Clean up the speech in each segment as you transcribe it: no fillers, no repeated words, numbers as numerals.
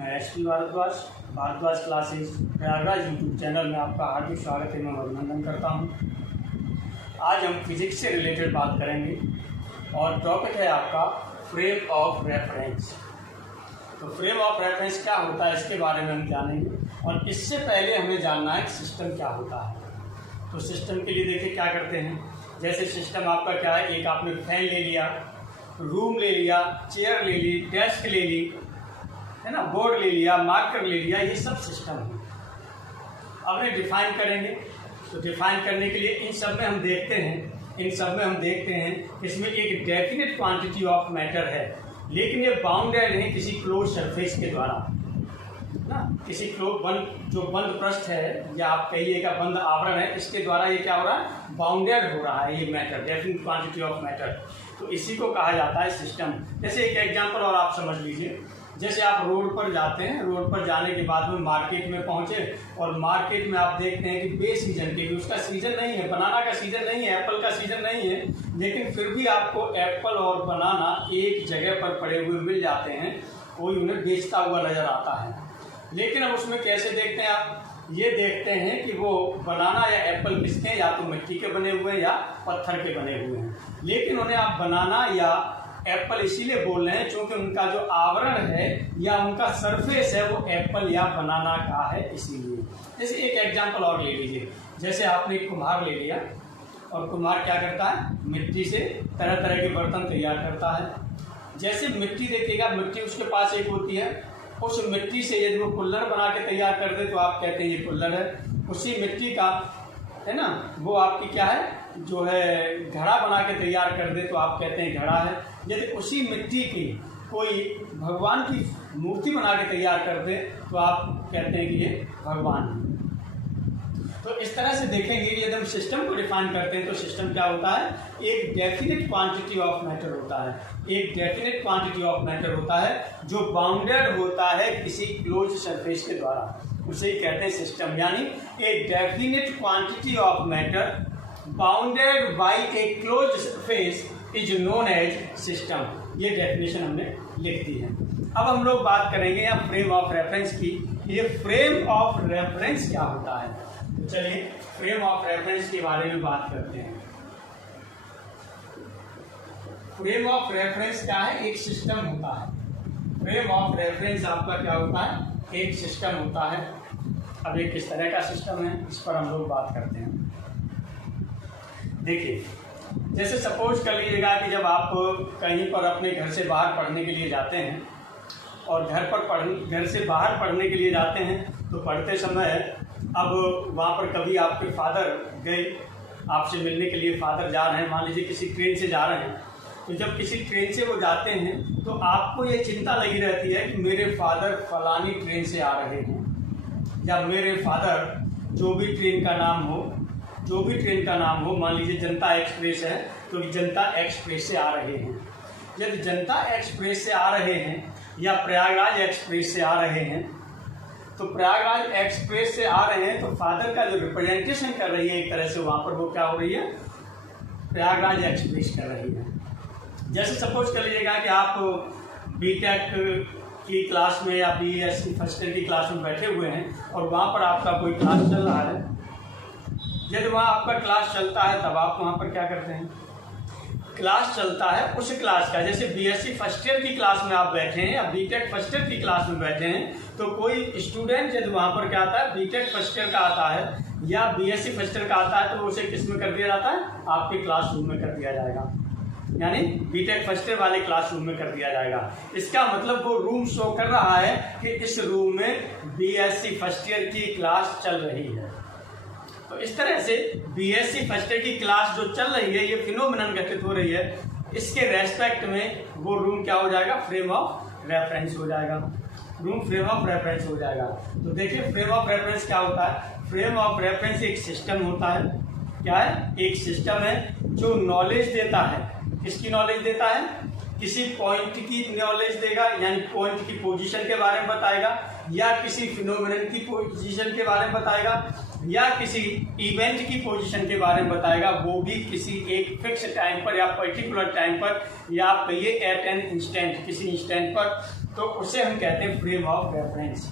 मैं SP Bhardwaj classes Prayagraj YouTube channel में आपका हार्दिक स्वागत एवं अभिनंदन करता हूं। आज हम फिजिक्स से रिलेटेड बात करेंगे और टॉपिक है आपका फ्रेम ऑफ रेफरेंस। तो फ्रेम ऑफ रेफरेंस क्या होता है इसके बारे में हम जानेंगे, और इससे पहले हमें जानना है कि सिस्टम क्या होता है। तो सिस्टम के लिए देखिए क्या करते हैं। जैसे सिस्टम आपका क्या है, एक आपने फैन ले लिया, रूम ले लिया, चेयर ले ली, डेस्क ले ली, है ना, बोर्ड ले लिया, मार्कर ले लिया, ये सब सिस्टम है। अब इन्हें डिफाइन करेंगे। तो डिफाइन करने के लिए इन सब में हम देखते हैं इसमें एक डेफिनेट क्वांटिटी ऑफ मैटर है, लेकिन ये बाउंडेड है किसी क्लोज सरफेस के द्वारा ना, किसी जो बंद पृष्ठ है या आप कहिएगा बंद आवरण है, इसके द्वारा ये क्या हो रहा है, बाउंडेड हो रहा है ये matter, definite quantity of matter. तो इसी को कहा जाता है सिस्टम। जैसे एक एग्जांपल और आप समझ लीजिए। जैसे आप रोड पर जाते हैं, रोड पर जाने के बाद में मार्केट में पहुंचे और मार्केट में आप देखते हैं कि बे सीजन के, उसका सीजन नहीं है, बनाना का सीजन नहीं है, एप्पल का सीजन नहीं है, लेकिन फिर भी आपको एप्पल और बनाना एक जगह पर पड़े हुए मिल जाते हैं, कोई उन्हें बेचता हुआ नजर आता है। लेकिन अब उसमें कैसे देखते हैं आप, ये देखते हैं कि वो बनाना या एप्पल किसके, या तो मिट्टी के बने हुए हैं या पत्थर के बने हुए हैं। लेकिन उन्हें आप बनाना या एप्पल इसीलिए बोल रहे हैं क्योंकि उनका जो आवरण है या उनका सरफेस है वो एप्पल या बनाना का है, इसीलिए। जैसे एक एग्जांपल और ले लीजिए। जैसे आपने एक कुम्हार ले लिया, और कुम्हार क्या करता है, मिट्टी से तरह तरह के बर्तन तैयार करता है। जैसे मिट्टी देखिएगा, मिट्टी उसके पास एक होती है, उस मिट्टी से यदि वो कुल्हड़ बना के तैयार कर दे तो आप कहते हैं ये कुल्हड़ है। उसी मिट्टी का, है ना, वो आपकी क्या है, जो है घड़ा बना के तैयार कर दे तो आप कहते हैं घड़ा है। यदि उसी मिट्टी की कोई भगवान की मूर्ति बना के तैयार कर दे तो आप कहते हैं कि ये भगवान है। तो इस तरह से देखेंगे कि यदि हम सिस्टम को डिफाइन करते हैं तो सिस्टम क्या होता है, एक डेफिनेट क्वांटिटी ऑफ मैटर होता है, एक डेफिनेट क्वांटिटी ऑफ मैटर होता है जो बाउंडेड होता है किसी क्लोज सरफेस के द्वारा, उसे कहते हैं सिस्टम। यानी a definite quantity of matter bounded by a close surface is known as system. ये डेफिनेशन हमने लिख दी है। अब हम लोग बात करेंगे यहाँ फ्रेम ऑफ रेफरेंस की। ये फ्रेम ऑफ रेफरेंस क्या होता है, तो चलिए फ्रेम ऑफ रेफरेंस के बारे में बात करते हैं। फ्रेम ऑफ रेफरेंस क्या है, एक सिस्टम होता है। फ्रेम ऑफ रेफरेंस आपका क्या होता है, एक सिस्टम होता है। अब ये किस तरह का सिस्टम है, इस पर हम लोग बात करते हैं। देखिए, जैसे सपोज कर लीजिएगा कि जब आप कहीं पर अपने घर से बाहर पढ़ने के लिए जाते हैं, और घर से बाहर पढ़ने के लिए जाते हैं, तो पढ़ते समय अब वहाँ पर कभी आपके फादर गए, आपसे मिलने के लिए फादर जा रहे हैं, मान लीजिए किसी ट्रेन से जा रहे हैं। तो जब किसी ट्रेन से वो जाते हैं तो आपको ये चिंता लगी रहती है कि मेरे फादर फलानी ट्रेन से आ रहे हैं, या मेरे फादर जो भी ट्रेन का नाम हो, मान लीजिए जनता एक्सप्रेस है तो जनता एक्सप्रेस से आ रहे हैं। यदि जनता एक्सप्रेस से आ रहे हैं या प्रयागराज एक्सप्रेस से आ रहे हैं, तो प्रयागराज एक्सप्रेस से आ रहे हैं तो फादर का जो रिप्रेजेंटेशन कर रही है एक तरह से वहाँ पर, वो क्या हो रही है, प्रयागराज एक्सप्रेस कर रही है। जैसे सपोज कर लीजिएगा कि आप बीटेक की क्लास में या बीएससी फर्स्ट ईयर की क्लास में बैठे हुए हैं और वहाँ पर आपका कोई क्लास चल रहा है। यदि वहाँ आपका क्लास चलता है तब आप वहाँ पर क्या करते हैं, क्लास चलता है उस क्लास का, जैसे बीएससी फर्स्ट ईयर की क्लास में आप बैठे हैं या बीटेक फर्स्ट ईयर की क्लास में बैठे हैं, तो कोई स्टूडेंट यदि वहाँ पर क्या आता है, बीटेक फर्स्ट ईयर का आता है या बीएससी फर्स्ट ईयर का आता है, तो उसे किस में कर दिया जाता है, आपके क्लासरूम में कर दिया जाएगा, यानी बीटेक फर्स्ट ईयर वाले क्लासरूम में कर दिया जाएगा। इसका मतलब वो रूम शो कर रहा है कि इस रूम में बीएससी फर्स्ट ईयर की क्लास चल रही है। तो इस तरह से बीएससी फर्स्ट ईयर की क्लास जो चल रही है, ये फिनोमिनन घटित हो रही है, इसके रेस्पेक्ट में वो रूम क्या हो जाएगा, फ्रेम ऑफ रेफरेंस हो जाएगा, रूम फ्रेम ऑफ रेफरेंस हो जाएगा। तो देखिए फ्रेम ऑफ रेफरेंस क्या होता है, फ्रेम ऑफ रेफरेंस एक सिस्टम होता है। क्या है, एक सिस्टम है जो नॉलेज देता है। किसकी नॉलेज देता है, किसी पॉइंट की नॉलेज देगा, यानी पॉइंट की पोजीशन के बारे में बताएगा, या किसी फिनोमेनन की पोजीशन के बारे में बताएगा, या किसी इवेंट की पोजीशन के बारे में बताएगा, वो भी किसी एक फिक्स टाइम पर या पर्टिकुलर टाइम पर, या आप कहिए एट एन इंस्टेंट, किसी इंस्टेंट पर तो उसे हम कहते हैं फ्रेम ऑफ रेफरेंस।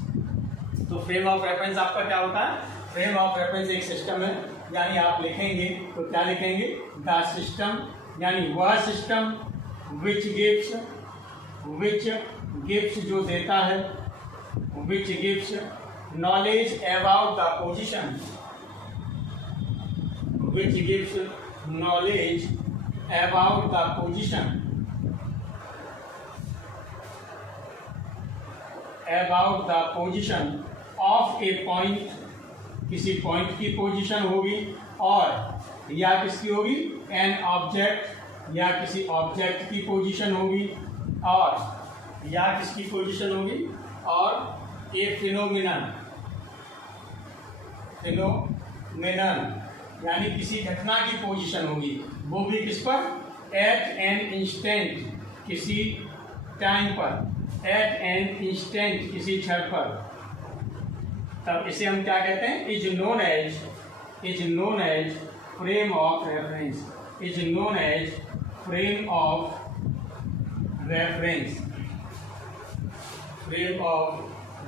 तो फ्रेम ऑफ रेफरेंस आपका क्या होता है? फ्रेम ऑफ रेफरेंस एक सिस्टम है, यानी आप लिखेंगे तो क्या लिखेंगे? द सिस्टम, यानी वह सिस्टम विच गिव्स जो देता है, which gives knowledge about the position, which gives knowledge about the position of a point, किसी पॉइंट की पोजीशन होगी, और या किसकी होगी? एन ऑब्जेक्ट, या किसी ऑब्जेक्ट की पोजीशन होगी, और या किसकी पोजीशन होगी? और ए फिनोमिनन यानी किसी घटना की पोजीशन होगी, वो भी किस पर? एट एन इंस्टेंट, किसी टाइम पर, एट एन इंस्टेंट किसी क्षण पर। तब इसे हम क्या कहते हैं? Is known as frame of reference, is known as frame of reference, frame of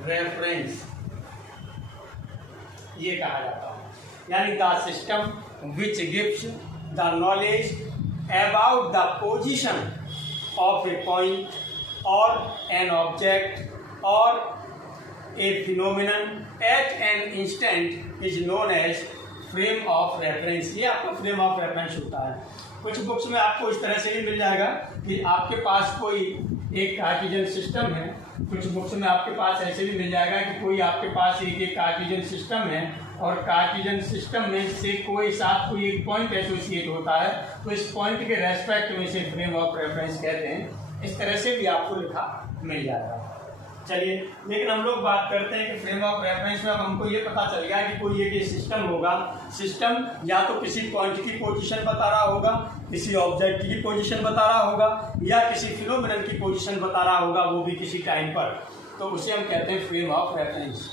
reference ये कहा जाता है। यानी the system which gives the knowledge about the position of a point और एन ऑब्जेक्ट और a phenomenon at an instant is known as frame of reference. ये आपका frame of reference होता है। कुछ बुक्स में आपको इस तरह से भी मिल जाएगा कि आपके पास कोई एक कार्टेशियन सिस्टम है, कुछ बुक्स में आपके पास ऐसे भी मिल जाएगा कि कोई आपके पास एक कार्टेशियन सिस्टम है और कार्टेशियन सिस्टम में से कोई साथ कोई एक पॉइंट एसोसिएट होता है, तो इस पॉइंट के रेस्पेक्ट में इसे फ्रेम ऑफ रेफरेंस कहते हैं। इस तरह से भी आपको लिखा मिल जाएगा। चलिए, लेकिन हम लोग बात करते हैं कि फ्रेम ऑफ रेफरेंस में अब हमको ये पता चल गया कि कोई एक सिस्टम होगा, सिस्टम या तो किसी पॉइंट की पोजीशन बता रहा होगा, किसी ऑब्जेक्ट की पोजीशन बता रहा होगा, या किसी फिनोमिनन की पोजीशन बता रहा होगा, वो भी किसी टाइम पर, तो उसे हम कहते हैं फ्रेम ऑफ रेफरेंस।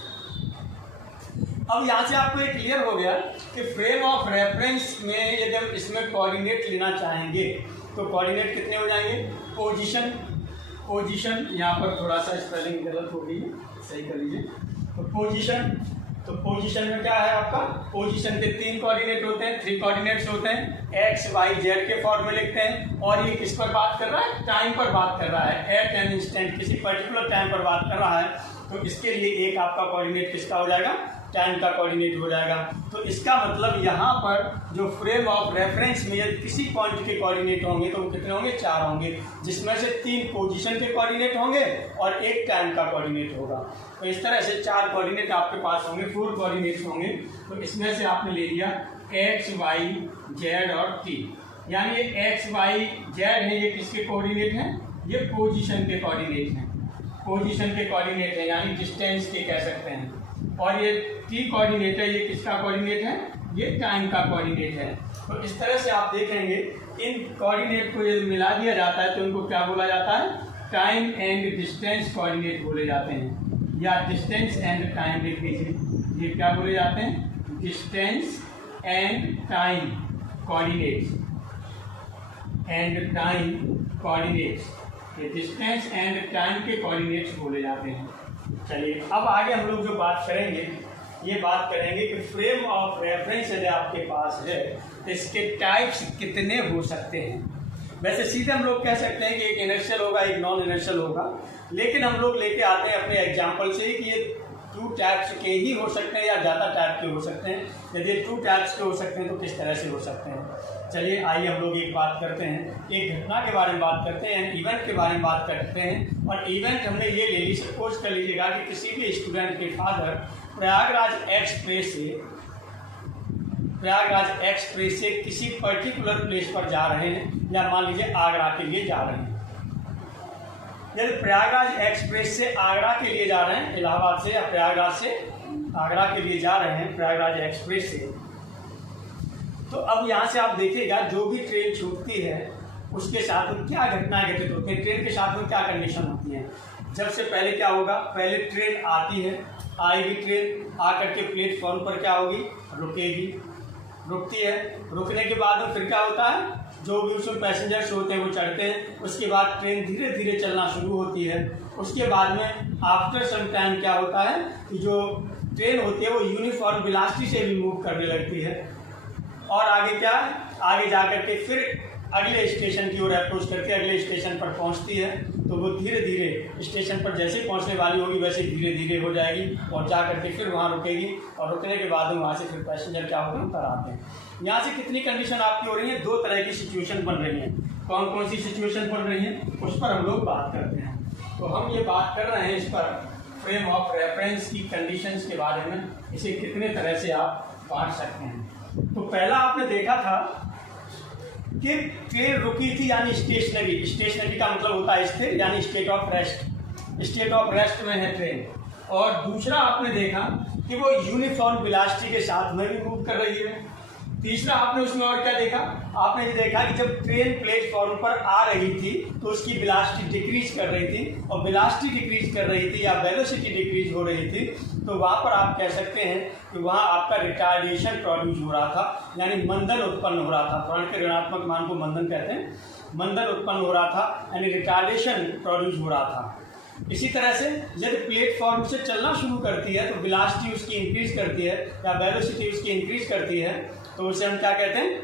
अब यहाँ से आपको ये क्लियर हो गया कि फ्रेम ऑफ रेफरेंस में यदि हम इसमें कोऑर्डिनेट लेना चाहेंगे तो कोऑर्डिनेट कितने हो जाएंगे? पोजीशन यहाँ पर थोड़ा सा स्पेलिंग गलत हो गई है, सही कर लीजिए। तो पोजीशन में क्या है आपका? पोजीशन के 3 कोऑर्डिनेट होते हैं, 3 कोऑर्डिनेट्स होते हैं, एक्स वाई जेड के फॉर्म में लिखते हैं। और ये किस पर बात कर रहा है? टाइम पर बात कर रहा है, एट एन इंस्टेंट, किसी पर्टिकुलर टाइम पर बात कर रहा है। तो इसके लिए एक आपका कोऑर्डिनेट किसका हो जाएगा? टाइम का कोऑर्डिनेट हो जाएगा। तो इसका मतलब यहाँ पर जो फ्रेम ऑफ रेफरेंस में यदि किसी पॉइंट के कोऑर्डिनेट होंगे तो वो कितने होंगे? 4 होंगे, जिसमें से 3 पोजीशन के कोऑर्डिनेट होंगे और 1 टाइम का कोऑर्डिनेट होगा। तो इस तरह से 4 कोऑर्डिनेट आपके पास होंगे, 4 कोऑर्डिनेट्स होंगे। तो इसमें से आपने ले लिया एक्स वाई जेड और टी, यानी ये एक्स वाई जेड है, ये किसके कोऑर्डिनेट हैं? ये पोजीशन के कोऑर्डिनेट हैं, पोजीशन के कोऑर्डिनेट है, यानी डिस्टेंस के कह सकते हैं। और ये टी कोऑर्डिनेट है, ये किसका कोऑर्डिनेट है? ये टाइम का कोऑर्डिनेट है। तो इस तरह से आप देखेंगे इन कोऑर्डिनेट को यदि मिला दिया जाता है तो इनको क्या बोला जाता है? टाइम एंड डिस्टेंस कोऑर्डिनेट बोले जाते हैं, या डिस्टेंस एंड टाइम लिख लीजिए। ये क्या बोले जाते हैं? Distance and time coordinates, and time coordinates, ये डिस्टेंस एंड टाइम के कोऑर्डिनेट्स बोले जाते हैं। चलिए, अब आगे हम लोग जो बात करेंगे, ये बात करेंगे कि फ्रेम ऑफ रेफरेंस यदि आपके पास है तो इसके टाइप्स कितने हो सकते हैं। वैसे सीधे हम लोग कह सकते हैं कि एक इनर्शियल होगा, एक नॉन इनर्शियल होगा, लेकिन हम लोग लेके आते हैं अपने एग्जाम्पल से कि ये 2 टाइप्स के ही हो सकते हैं या ज़्यादा टाइप के हो सकते हैं। यदि 2 टाइप्स के हो सकते हैं तो किस तरह से हो सकते हैं। चलिए, आइए हम लोग एक बात करते हैं, एक घटना के बारे में बात करते हैं, इवेंट के बारे में बात करते हैं। और इवेंट हमने ये ले ली, सपोज कर लीजिएगा कि किसी भी स्टूडेंट के फादर प्रयागराज एक्सप्रेस से किसी पर्टिकुलर प्लेस पर जा रहे हैं, या मान लीजिए आगरा के लिए जा रहे हैं। यदि प्रयागराज एक्सप्रेस से आगरा के लिए जा रहे हैं, इलाहाबाद से या प्रयागराज से आगरा के लिए जा रहे हैं प्रयागराज एक्सप्रेस से, तो अब यहाँ से आप देखिएगा जो भी ट्रेन छूटती है उसके साथ में क्या घटनाएं घटित होती हैं, ट्रेन के साथ में क्या कंडीशन होती है। जब से पहले क्या होगा? पहले ट्रेन आती है, आएगी ट्रेन, आकर के प्लेटफॉर्म पर क्या होगी? रुकेगी, रुकती है, रुकने के बाद में फिर क्या होता है? जो भी उसमें पैसेंजर्स होते हैं वो चढ़ते हैं, उसके बाद ट्रेन धीरे धीरे चलना शुरू होती है। उसके बाद में आफ्टर सम टाइम क्या होता है कि जो ट्रेन होती है वो यूनिफॉर्म वेलोसिटी से भी मूव करने लगती है, और आगे क्या है, आगे जा करके फिर अगले स्टेशन की ओर अप्रोच करके अगले स्टेशन पर पहुंचती है। तो वो धीरे धीरे स्टेशन पर जैसे ही पहुंचने वाली होगी वैसे धीरे धीरे हो जाएगी और जा करके फिर वहाँ रुकेगी, और रुकने के बाद वहाँ से फिर पैसेंजर क्या होगा, उतर आते हैं। यहाँ से कितनी कंडीशन आपकी हो रही है, 2 तरह की सिचुएशन बन रही है। कौन कौन सी सिचुएशन बन रही है उस पर हम लोग बात करते हैं। तो हम ये बात कर रहे हैं इस पर फ्रेम ऑफ रेफरेंस की कंडीशंस के बारे में, इसे कितने तरह से आप बांट सकते हैं। तो पहला आपने देखा था कि ट्रेन रुकी थी यानी स्टेशनरी, स्टेशनरी का मतलब होता है स्थिर यानी state of rest, state of rest में है ट्रेन। और दूसरा आपने देखा कि वो यूनिफॉर्म वेलोसिटी के साथ में भी मूव कर रही है। तीसरा आपने उसमें और क्या देखा, आपने ये देखा कि जब ट्रेन प्लेटफॉर्म पर आ रही थी तो उसकी वेलोसिटी डिक्रीज कर रही थी, और वेलोसिटी डिक्रीज कर रही थी या वेलोसिटी डिक्रीज हो रही थी, तो वहाँ पर आप कह सकते हैं कि वहाँ आपका रिटार्डेशन प्रोड्यूस हो रहा था, यानी मंदन उत्पन्न हो रहा था। त्वरण के ऋणात्मक मान को मंदन कहते हैं, मंदन उत्पन्न हो रहा था यानी रिटार्डेशन प्रोड्यूस हो रहा था। इसी तरह से यदि प्लेटफॉर्म से चलना शुरू करती है तो वेलोसिटी उसकी इंक्रीज करती है या वेलोसिटी उसकी इंक्रीज करती है, तो उसे हम क्या कहते हैं,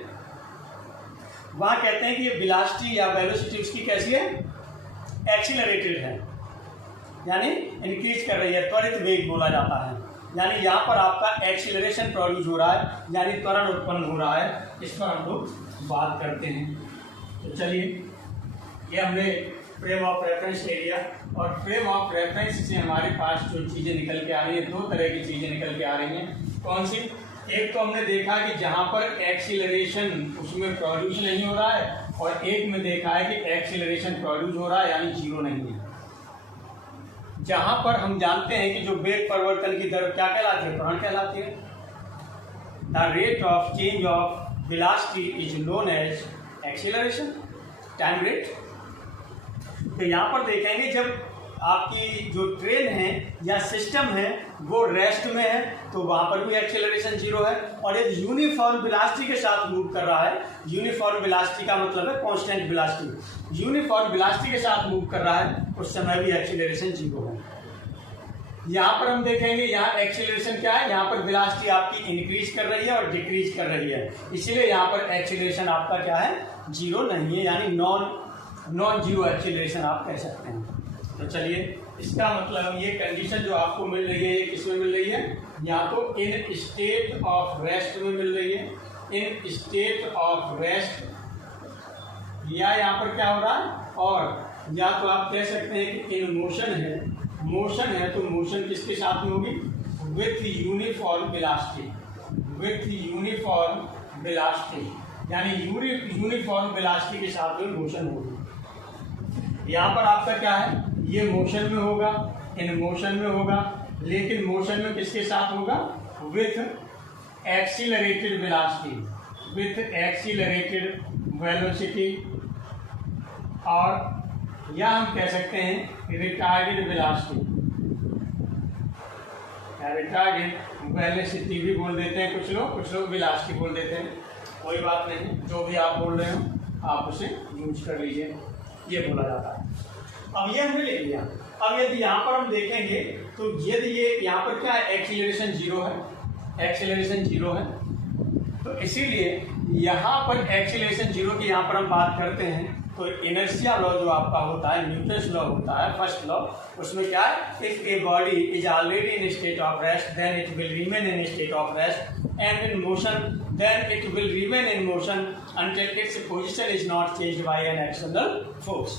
वहाँ कहते हैं कि ये वेलोसिटी या वेलोसिटी उसकी कैसी है, एक्सीलरेटेड है, यानी इंक्रीज कर रही है, त्वरित वेग बोला जाता है। यानी यहाँ पर आपका एक्सीलरेशन प्रोड्यूस हो रहा है, यानी त्वरण उत्पन्न हो रहा है। इस पर हम लोग बात करते हैं। तो चलिए, ये हमने फ्रेम ऑफ रेफरेंस ले लिया, और फ्रेम ऑफ रेफरेंस से हमारे पास जो चीज़ें निकल के आ रही हैं, 2 तरह की चीज़ें निकल के आ रही हैं। कौन सी, एक तो हमने देखा कि जहाँ पर एक्सीलरेशन उसमें प्रोड्यूस नहीं हो रहा है, और एक में देखा है कि एक्सीलरेशन प्रोड्यूस हो रहा है यानी जीरो नहीं है। जहाँ पर हम जानते हैं कि जो वेग परिवर्तन की दर क्या कहलाती है, त्वरण कहलाती है। The rate of change of velocity is known as acceleration, time rate. तो यहाँ पर देखेंगे जब आपकी जो ट्रेन है या सिस्टम है वो रेस्ट में है तो वहाँ पर भी एक्सेलरेशन जीरो है, और यदि यूनिफॉर्म वेलोसिटी के साथ मूव कर रहा है, यूनिफॉर्म वेलोसिटी का मतलब है कांस्टेंट वेलोसिटी, यूनिफॉर्म वेलोसिटी के साथ मूव कर रहा है उस समय भी एक्सेलरेशन जीरो है। यहाँ पर हम देखेंगे यहाँ एक्सेलरेशन क्या है, यहाँ पर वेलोसिटी आपकी इंक्रीज कर रही है और डिक्रीज कर रही है, इसलिए यहाँ पर एक्सेलरेशन आपका क्या है, जीरो नहीं है, यानी नॉन जीरो एक्सेलरेशन आप कह सकते हैं। तो चलिए, इसका मतलब ये कंडीशन जो आपको मिल रही है ये किसमें मिल रही है, या तो इन स्टेट ऑफ रेस्ट में मिल रही है, इन स्टेट ऑफ रेस्ट, या यहाँ पर क्या हो रहा है, और या तो आप कह सकते हैं कि इन मोशन है, मोशन है तो मोशन किसके साथ में होगी, with uniform velocity, with uniform velocity, यानी यूनिफॉर्म वेलोसिटी के साथ में मोशन होगी। यहाँ पर आपका क्या है, ये मोशन में होगा, इन मोशन में होगा, लेकिन मोशन में किसके साथ होगा, with accelerated velocity, with accelerated velocity, और या हम कह सकते हैं रिटार्डेड वेलोसिटी, रिटार्डेड वेलोसिटी भी बोल देते हैं कुछ लोग वेलोसिटी बोल देते हैं, कोई बात नहीं, जो भी आप बोल रहे हो आप उसे यूज कर लीजिए, ये बोला जाता है। अब ये हमने ले लिया। अब यदि यहाँ पर हम देखेंगे तो यदि ये यहाँ पर क्या है, एक्सीलरेशन जीरो है, एक्सीलरेशन जीरो है, तो इसीलिए यहाँ पर एक्सीलरेशन जीरो की यहाँ पर हम बात करते हैं तो इनर्शिया लॉ जो आपका होता है, न्यूटन्स लॉ होता है फर्स्ट लॉ, उसमें क्या है, if a body is already in state of rest then it will remain in state of rest and in motion then it will remain in motion until its position is not changed by an external force।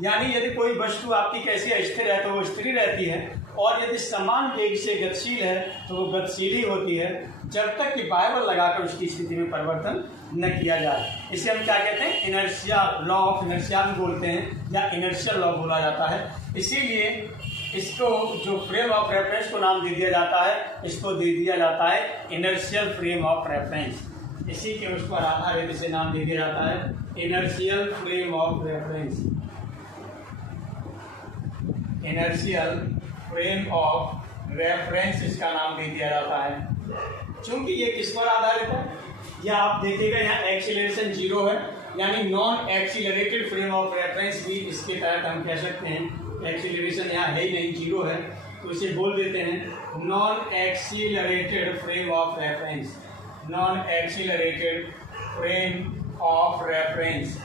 यानी यदि कोई वस्तु आपकी कैसी है, स्थिर है तो वो स्थिर रहती है, और यदि समान वेग से गतिशील है तो वो गतिशील ही होती है जब तक कि बाह्य बल लगाकर उसकी स्थिति में परिवर्तन न किया जाए। इसे हम क्या कहते हैं, इनर्शिया लॉ ऑफ इनर्शिया भी बोलते हैं या इनर्शियल लॉ बोला जाता है। इसीलिए इसको जो फ्रेम ऑफ रेफरेंस को नाम दे दिया जाता है, इसको दे दिया जाता है इनर्शियल फ्रेम ऑफ रेफरेंस, इसी के उस पर आधारित इसे नाम दे दिया जाता है inertial frame of reference, inertial frame of reference इसका नाम दे दिया जाता है। चूंकि ये किस पर आधारित है, या आप देखिएगा यहाँ एक्सीलरेशन जीरो है यानी non accelerated frame of reference भी इसके तहत हम कह सकते हैं। एक्सीलरेशन यहाँ है ही नहीं, जीरो है, तो इसे बोल देते हैं non accelerated frame of reference. Non accelerated frame of reference,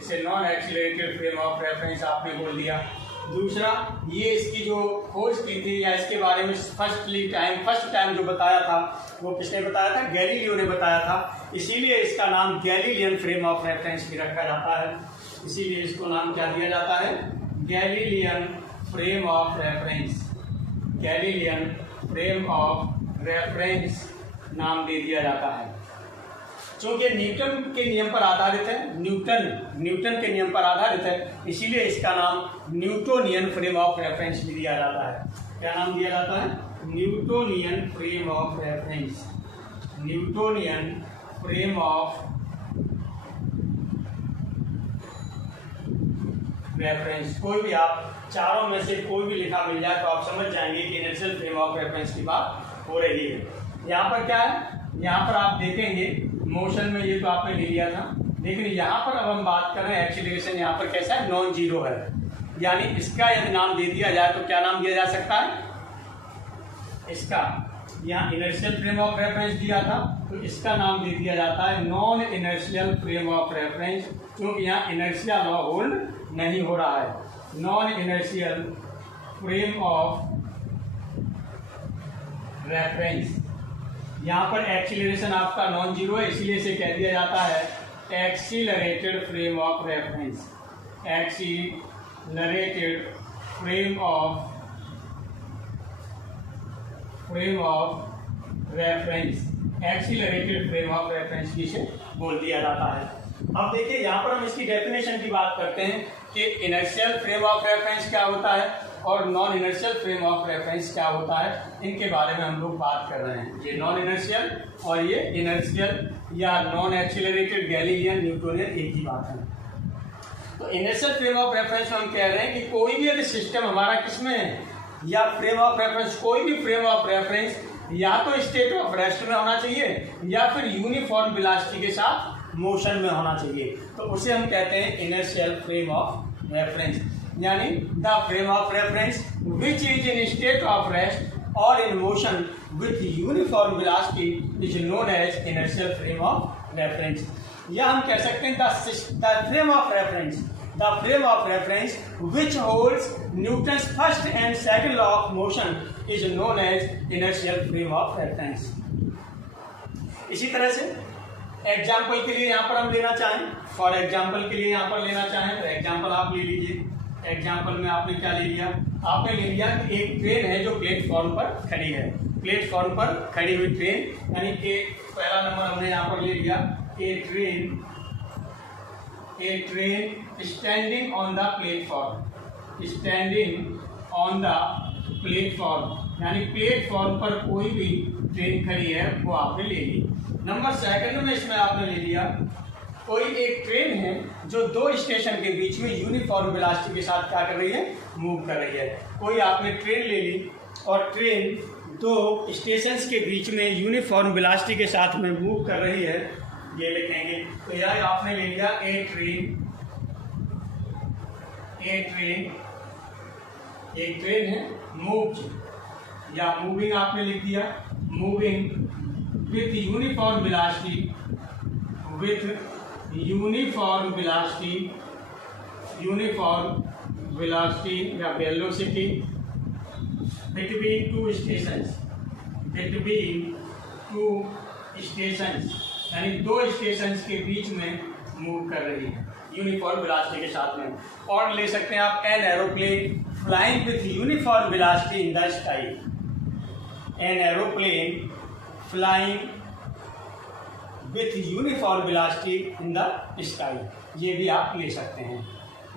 इसे non accelerated frame of reference आपने बोल दिया। दूसरा, ये इसकी जो खोज की थी या इसके बारे में फर्स्ट टाइम जो बताया था वो किसने बताया था? गैलीलियो ने बताया था। इसीलिए इसका नाम गैलीलियन फ्रेम ऑफ रेफरेंस भी रखा जाता है। इसीलिए इसको नाम क्या दिया जाता है? Galilean frame of reference. Galilean frame of reference नाम दे दिया जाता है। चूंकि न्यूटन के नियम पर आधारित है, न्यूटन के नियम पर आधारित है, इसीलिए इसका नाम न्यूटोनियन फ्रेम ऑफ रेफरेंस भी दिया जाता है। क्या नाम दिया जाता है? Newtonian frame of reference. Newtonian frame of reference. कोई भी आप चारों में से कोई भी लिखा मिल जाए तो आप समझ जाएंगे कि इनर्शियल फ्रेम ऑफ रेफरेंस की बात हो रही है। यहाँ पर क्या है? यहाँ पर आप देखेंगे मोशन में ये तो आपने ले लिया था, लेकिन यहाँ पर अब हम बात कर रहे हैं एक्सीलरेशन। यहाँ पर कैसा है? नॉन जीरो है, यानी इसका यदि नाम दे दिया जाए तो क्या नाम दिया जा सकता है? इसका यहाँ इनर्शियल फ्रेम ऑफ रेफरेंस दिया था तो इसका नाम दे दिया जाता है non inertial frame of reference, क्योंकि यहाँ इनर्शिया लॉ होल्ड नहीं हो रहा है। Non inertial frame of reference. यहाँ पर एक्सीलरेशन आपका नॉन जीरो है, इसलिए इसे कह दिया जाता है accelerated frame of reference. Accelerated frame of reference. Accelerated frame of reference जिसे बोल दिया जाता है। अब देखिए यहाँ पर हम इसकी डेफिनेशन की बात करते हैं कि इनर्शियल फ्रेम ऑफ रेफरेंस क्या होता है और non inertial frame of reference क्या होता है, इनके बारे में हम लोग बात कर रहे हैं। ये नॉन इनर्शियल और ये इनर्शियल या नॉन एक्सीलरेटेड गैलीलियन न्यूटोनियन एक ही बात है। तो इनर्शियल फ्रेम ऑफ रेफरेंस में हम कह रहे हैं कि कोई भी यदि सिस्टम हमारा किसमें है या फ्रेम ऑफ रेफरेंस, कोई भी फ्रेम ऑफ रेफरेंस या तो स्टेट ऑफ रेस्ट में होना चाहिए या फिर यूनिफॉर्म वेलोसिटी के साथ मोशन में होना चाहिए, तो उसे हम कहते हैं इनर्शियल फ्रेम ऑफ रेफरेंस। यानी the frame of reference which is in state of rest और in motion with uniform velocity is known as inertial frame of reference. या हम कह सकते हैं the frame of reference which holds Newton's first and second law of motion is known as inertial frame of reference। इसी तरह से example के लिए यहाँ पर हम लेना चाहें, फॉर एग्जाम्पल के लिए यहाँ पर लेना चाहें तो एग्जाम्पल आप ले लीजिए। एग्जाम्पल में आपने क्या ले लिया? आपने ले लिया कि एक ट्रेन है जो प्लेटफॉर्म पर खड़ी है। प्लेटफॉर्म पर खड़ी हुई ट्रेन, यानी कि पहला नंबर हमने यहाँ पर ले लिया a train standing on the platform. Standing on the platform यानी प्लेटफॉर्म पर कोई भी ट्रेन खड़ी है वो आपने ले ली। नंबर सेकंड में इसमें आपने ले लिया कोई एक ट्रेन है जो दो स्टेशन के बीच में यूनिफॉर्म वेलोसिटी के साथ क्या कर रही है? मूव कर रही है। कोई आपने ट्रेन ले ली और ट्रेन दो स्टेशंस के बीच में यूनिफॉर्म वेलोसिटी के साथ में मूव कर रही है, ये लिखेंगे। तो यार आपने ले लिया एक ट्रेन है मूव्ड या मूविंग आपने लिख दिया, मूविंग विथ यूनिफॉर्म वेलोसिटी या वेलोसिटी बिटवीन टू स्टेशंस यानी दो स्टेशंस के बीच में मूव कर रही है यूनिफॉर्म वेलोसिटी के साथ में। और ले सकते हैं आप an aeroplane flying with uniform velocity in the sky. An aeroplane flying with uniform velocity in the sky, ये भी आप ले सकते हैं।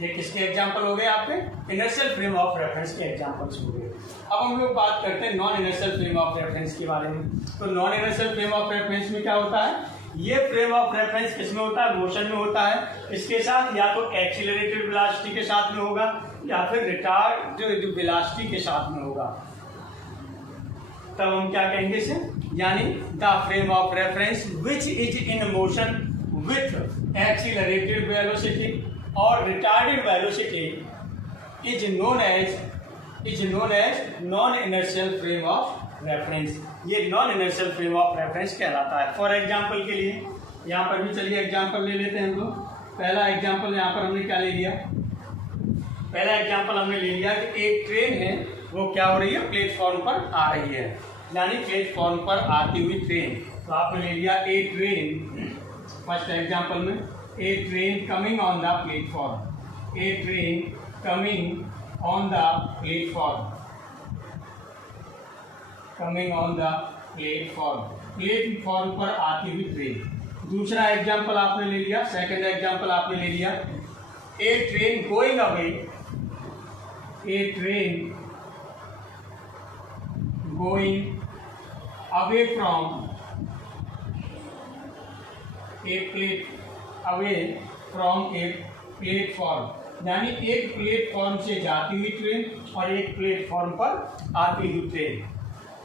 ये किसके एग्जाम्पल हो गए? आपके इनर्शियल फ्रेम ऑफ रेफरेंस के एग्जाम्पल्स हो गए। अब हम लोग बात करते हैं non inertial frame of reference के बारे में। तो non inertial frame of reference में क्या होता है? ये फ्रेम ऑफ रेफरेंस किसमें होता है? मोशन में होता है। इसके साथ या तो एक्सीलरेटेड वेलोसिटी के साथ में होगा या फिर रिटार्डेड वेलोसिटी के साथ में होगा। तब हम क्या कहेंगे इसे? यानी the frame of reference which is in motion with accelerated velocity or retarded velocity is known as non-inertial frame of reference। ये non inertial frame of reference कहलाता है। फॉर एग्जांपल के लिए यहाँ पर भी चलिए एग्जांपल ले लेते हैं हम लोग। पहला एग्जांपल यहाँ पर हमने क्या ले लिया, पहला एग्जांपल हमने ले लिया कि एक ट्रेन है वो क्या हो रही है, प्लेटफॉर्म पर आ रही है, यानी प्लेटफॉर्म पर आती हुई ट्रेन। तो आपने ले लिया ए ट्रेन, फर्स्ट एग्जांपल में a train coming on the platform, a train coming on the platform, coming on the platform, platform पर आती हुई ट्रेन। दूसरा एग्जांपल आपने ले लिया, सेकंड एग्जांपल आपने ले लिया a train going away, a train going away from a platform, यानी एक प्लेटफॉर्म से जाती हुई ट्रेन और एक प्लेटफॉर्म पर आती हुई ट्रेन।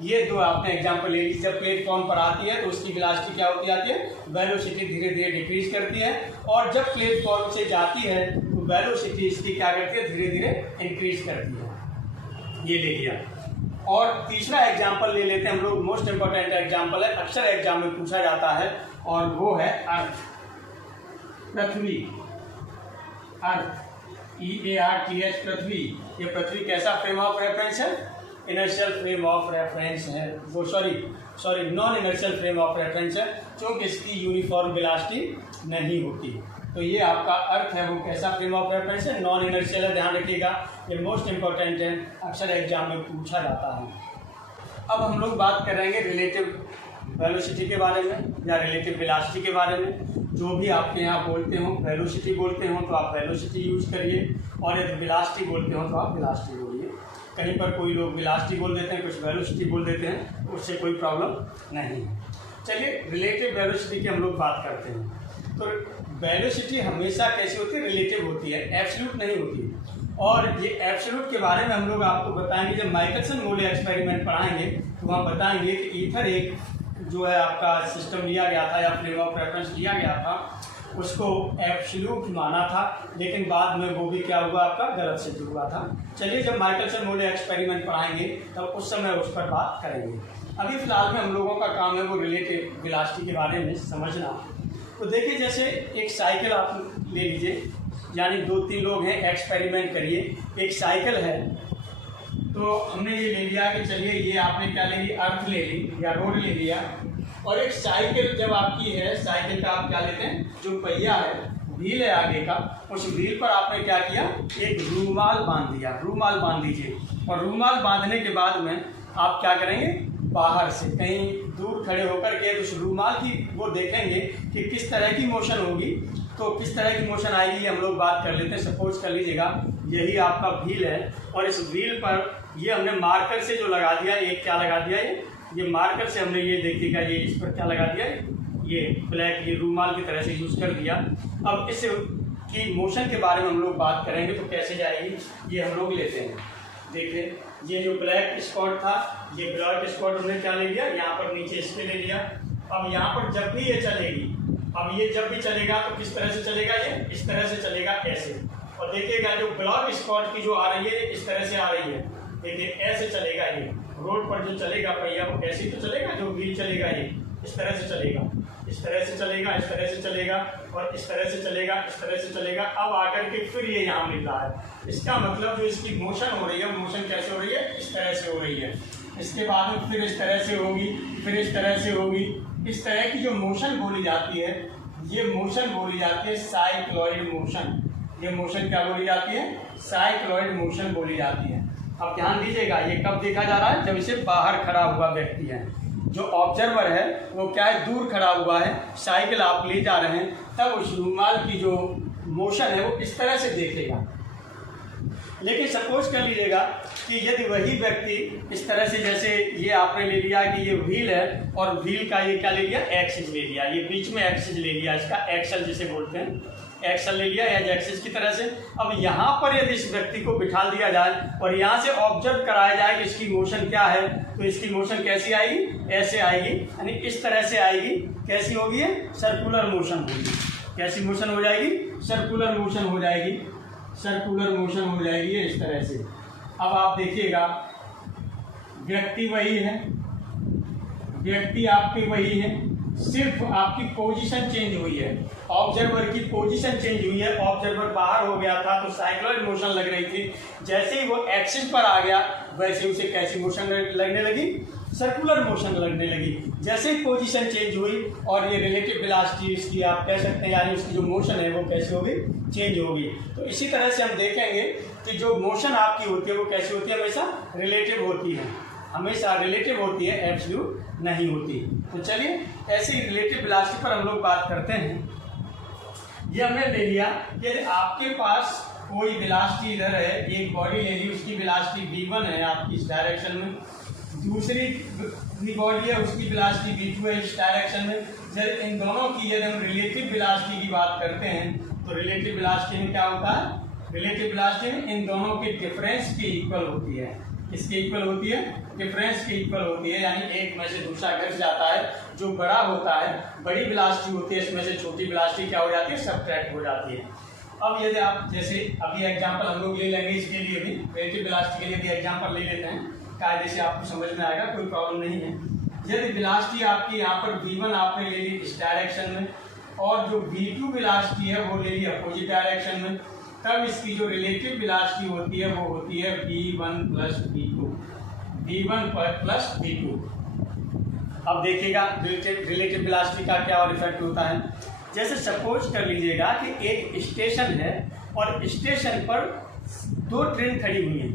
ये दो आपने एग्जांपल ले ली। जब प्लेटफॉर्म पर आती है तो उसकी वेलोसिटी क्या होती जाती है, वेलोसिटी धीरे धीरे डिक्रीज करती है, और जब प्लेटफॉर्म से जाती है तो वेलोसिटी इसकी क्या करती है, धीरे धीरे इंक्रीज करती है। ये ले लिया। और तीसरा एग्जांपल ले लेते हैं हम लोग, मोस्ट इंपॉर्टेंट एग्जांपल है, अक्सर एग्जाम में पूछा जाता है, और वो है अर्थ, पृथ्वी, अर्थ, EARTH, पृथ्वी। ये पृथ्वी कैसा फ्रेम ऑफ रेफरेंस है, इनर्शियल फ्रेम ऑफ रेफरेंस है, वो sorry non inertial frame of reference है, क्योंकि इसकी यूनिफॉर्म वेलोसिटी नहीं होती। तो ये आपका अर्थ है, वो कैसा फ्रेम ऑफ रेफरेंस है, नॉन इनर्शियल है, ध्यान रखिएगा, ये मोस्ट इंपॉर्टेंट है, अक्सर एग्जाम में पूछा जाता है। अब हम लोग बात करेंगे रिलेटिव वेलोसिटी के बारे में या रिलेटिव वेलोसिटी के बारे में। जो भी आपके यहाँ बोलते हो, वेलोसिटी बोलते हो तो आप वेलोसिटी यूज करिए, और यदि वेलोसिटी बोलते हो तो आप वेलोसिटी बोलिए। कहीं पर कोई लोग वेलोसिटी बोल देते हैं, कुछ वेलोसिटी बोल देते हैं, उससे कोई प्रॉब्लम नहीं। चलिए रिलेटिव वेलोसिटी की हम लोग बात करते हैं। तो वेलोसिटी हमेशा कैसी होती है, रिलेटिव होती है, एब्सोल्यूट नहीं होती। और ये एब्सोल्यूट के बारे में हम लोग आपको बताएंगे जब माइकलसन-मोले एक्सपेरिमेंट पढ़ाएंगे, तो वहाँ बताएंगे कि ईथर एक जो है आपका सिस्टम लिया गया था या फ्रेम ऑफ रेफरेंस लिया गया था, उसको एब्सोल्यूट माना था, लेकिन बाद में वो भी क्या हुआ, आपका गलत सिद्ध हुआ था। चलिए जब माइकलसन-मोले एक्सपेरिमेंट पढ़ाएंगे तब उस समय उस पर बात करेंगे। अभी फिलहाल में हम लोगों का काम है वो रिलेटिव वेलोसिटी के बारे में समझना। तो देखिए जैसे एक साइकिल आप ले लीजिए, यानी 2-3 लोग हैं, एक्सपेरिमेंट करिए। एक साइकिल है, तो हमने ये ले लिया कि चलिए ये आपने क्या ले ली, अर्थ ले ली या रोड ले लिया, और एक साइकिल जब आपकी है, साइकिल का आप क्या लेते हैं, जो पहिया है, व्हील है आगे का, उस व्हील पर आपने क्या किया, एक रूमाल बांध दिया। रूमाल बांध दीजिए, और रूमाल बांधने के बाद में आप क्या करेंगे, बाहर से कहीं दूर खड़े होकर के उस रूमाल की वो देखेंगे कि किस तरह की मोशन होगी। तो किस तरह की मोशन आएगी ये हम लोग बात कर लेते हैं। सपोज कर लीजिएगा यही आपका व्हील है, और इस व्हील पर ये हमने मार्कर से जो लगा दिया, एक क्या लगा दिया, ये मार्कर से हमने ये देखिएगा, ये इस पर क्या लगा दिया, ये ब्लैक, ये रूमाल की तरह से यूज कर दिया। अब इस की मोशन के बारे में हम लोग बात करेंगे तो कैसे जाएगी, ये हम लोग लेते हैं। देखिए ये जो ब्लैक स्पॉट था, ये ब्लैक स्पॉट हमने क्या ले लिया, यहाँ पर नीचे इस पे ले लिया। अब यहाँ पर जब भी ये चलेगी, अब ये जब भी चलेगा तो किस तरह से चलेगा, ये इस तरह से चलेगा, ऐसे। और देखिएगा जो ब्लैक स्पॉट की जो आ रही है इस तरह से आ रही है, देखिए ऐसे चलेगा। ये रोड पर जो चलेगा पहिया वो ऐसे ही तो चलेगा, जो व्हील चलेगा ये इस तरह से चलेगा, इस तरह से चलेगा, इस तरह से चलेगा, और इस तरह से चलेगा, इस तरह से चलेगा। अब आकर के फिर ये यहाँ मिल रहा है। इसका मतलब जो इसकी मोशन हो रही है, मोशन कैसे हो रही है, इस तरह से हो रही है। इसके बाद में फिर इस तरह से होगी, फिर इस तरह से होगी। इस तरह की जो मोशन बोली जाती है, ये मोशन बोली जाती है साइक्लॉइड मोशन। ये मोशन क्या बोली जाती है, साइक्लॉइड मोशन बोली जाती है। अब ध्यान दीजिएगा, ये कब देखा जा रहा है, जब इसे बाहर खड़ा हुआ व्यक्ति है, जो ऑब्जर्वर है वो क्या है, दूर खड़ा हुआ है, साइकिल आप ले जा रहे हैं, तब उस रूमाल की जो मोशन है वो इस तरह से देखेगा। लेकिन सपोज कर लीजिएगा कि यदि वही व्यक्ति इस तरह से, जैसे ये आपने ले लिया कि ये व्हील है, और व्हील का ये क्या ले लिया, एक्सिस ले लिया, ये बीच में एक्सिस ले लिया, इसका एक्सल जिसे बोलते हैं, एक्सल ले लिया एज एक्सिस की तरह से। अब यहाँ पर यदि इस व्यक्ति को बिठा दिया जाए और यहाँ से ऑब्जर्व कराया जाए कि इसकी मोशन क्या है, तो इसकी मोशन कैसी आएगी, ऐसे आएगी, यानी इस तरह से आएगी। कैसी होगी, सर्कुलर मोशन होगी। कैसी मोशन हो जाएगी, सर्कुलर मोशन हो जाएगी, सर्कुलर मोशन हो जाएगी इस तरह से। अब आप देखिएगा व्यक्ति वही है, व्यक्ति आपकी वही है, सिर्फ आपकी पोजीशन चेंज हुई है, ऑब्जर्वर की पोजीशन चेंज हुई है। ऑब्जर्वर बाहर हो गया था तो साइक्लॉइड मोशन लग रही थी, जैसे ही वो एक्सिस पर आ गया वैसे उसे कैसी मोशन लगने लगी, सर्कुलर मोशन लगने लगी। जैसे ही पोजीशन चेंज हुई और ये रिलेटिव वेलोसिटी इसकी आप कह सकते हैं, यानी उसकी जो मोशन है वो कैसी होगी, चेंज होगी। तो इसी तरह से हम देखेंगे कि जो मोशन आपकी होती है वो कैसी होती है, हमेशा रिलेटिव होती है, हमेशा रिलेटिव होती है, एब्सोल्यूट नहीं होती। तो चलिए ऐसे ही रिलेटिव वेलोसिटी पर हम लोग बात करते हैं। ये हमने ले लिया कि आपके पास कोई वेलोसिटी इधर है, एक बॉडी ले ली, उसकी वेलोसिटी v1 है आपकी इस डायरेक्शन में, दूसरी बॉडी है उसकी वेलोसिटी v2 है इस डायरेक्शन में। जब इन दोनों की यदि हम रिलेटिव वेलोसिटी की बात करते हैं तो रिलेटिव वेलोसिटी में क्या होता है, रिलेटिव वेलोसिटी में इन दोनों के डिफरेंस की इक्वल होती है। किसके इक्वल होती है, डिफरेंस की इक्वल होती है, यानी एक में से दूसरा घट जाता है। जो बड़ा होता है, बड़ी वेलोसिटी होती है, इसमें से छोटी वेलोसिटी क्या हो जाती है, सब्ट्रैक्ट हो जाती है। अब यदि आप जैसे अभी एग्जांपल हम लोग ले लेंगे इसके लिए भी, रिलेटिव वेलोसिटी के लिए भी एग्जांपल ले लेते हैं, कायदे से आपको समझ में आएगा, कोई प्रॉब्लम नहीं है। यदि वेलोसिटी आपकी यहाँ पर v1 आपने ले ली इस डायरेक्शन में और जो v2 वेलोसिटी है वो ले ली अपोजिट डायरेक्शन में, तब इसकी जो रिलेटिव वेलोसिटी होती है वो होती है v1 plus v2, v1 plus v2। अब देखिएगा रिलेटिव वेलोसिटी का क्या और इफेक्ट होता है। जैसे सपोज कर लीजिएगा कि एक स्टेशन है और स्टेशन पर दो ट्रेन खड़ी हुई हैं।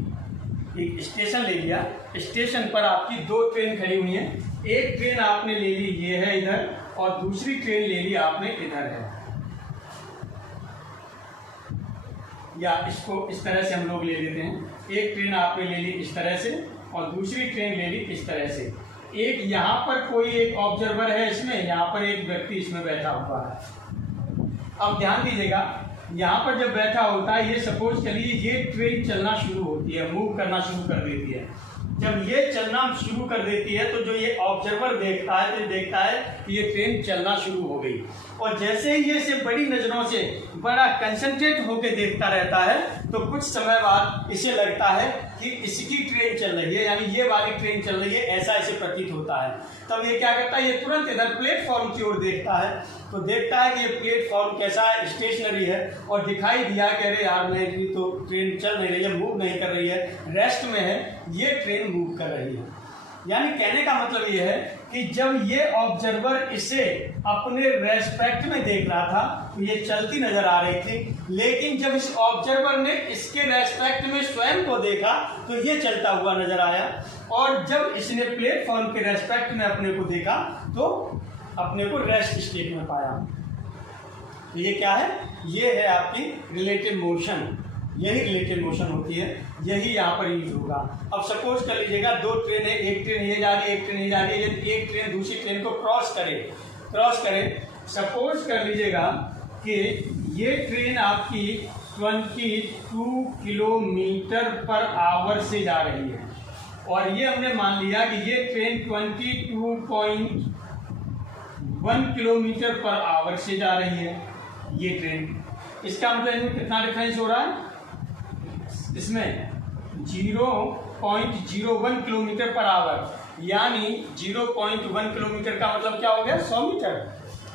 एक स्टेशन ले लिया, स्टेशन पर आपकी दो ट्रेन खड़ी हुई हैं। एक ट्रेन आपने ले ली ये है इधर और दूसरी ट्रेन ले ली आपने इधर है, या इसको इस तरह से हम लोग ले लेते हैं। एक ट्रेन आपने ले ली इस तरह से और दूसरी ट्रेन ले ली इस तरह से। एक यहाँ पर कोई एक ऑब्जर्वर है, इसमें यहाँ पर एक व्यक्ति इसमें बैठा हुआ है। अब ध्यान दीजिएगा, यहाँ पर जब बैठा होता है, ये सपोज करिए ये ट्रेन चलना शुरू होती है, मूव करना शुरू कर देती है। जब ये चलना शुरू कर देती है तो जो ये ऑब्जर्वर देखता है तो देखता है कि ये ट्रेन चलना शुरू हो गई, और जैसे ही ये इसे बड़ी नज़रों से बड़ा कंसंट्रेट होकर देखता रहता है तो कुछ समय बाद इसे लगता है कि इसकी ट्रेन चल रही है, यानी ये वाली ट्रेन चल रही है, ऐसा इसे प्रतीत होता है। तब ये क्या करता है, ये तुरंत इधर प्लेटफॉर्म की ओर देखता है, तो देखता है कि ये प्लेटफॉर्म कैसा है, स्टेशनरी है, और दिखाई दिया कि अरे यार मेरी तो ट्रेन चल नहीं रही है, मूव नहीं कर रही है, रेस्ट में है, ये ट्रेन मूव कर रही है। यानी कहने का मतलब ये है कि जब ये ऑब्जर्वर इसे अपने रेस्पेक्ट में देख रहा था तो ये चलती नजर आ रही थी, लेकिन जब इस ऑब्जर्वर ने इसके रेस्पेक्ट में स्वयं को देखा तो ये चलता हुआ नजर आया, और जब इसने प्लेटफॉर्म के रेस्पेक्ट में अपने को देखा तो अपने को रेस्ट स्टेट में पाया। तो ये क्या है, ये है आपकी रिलेटिव मोशन। यही रिलेटिव मोशन होती है, यही यहाँ पर यूज होगा। अब सपोज कर लीजिएगा दो ट्रेन है, एक ट्रेन ये जा रही है, एक ट्रेन ये जा रही है, एक ट्रेन दूसरी ट्रेन को क्रॉस करे। सपोज कर लीजिएगा कि ये ट्रेन आपकी 22 किलोमीटर पर आवर से जा रही है, और ये हमने मान लिया कि ये ट्रेन 22.1 किलोमीटर पर आवर से जा रही है ये ट्रेन। इसका मतलब इनमें कितना डिफरेंस हो रहा है, इसमें 0.01 किलोमीटर पर आवर, यानी 0.1 किलोमीटर का मतलब क्या हो गया, 100 मीटर,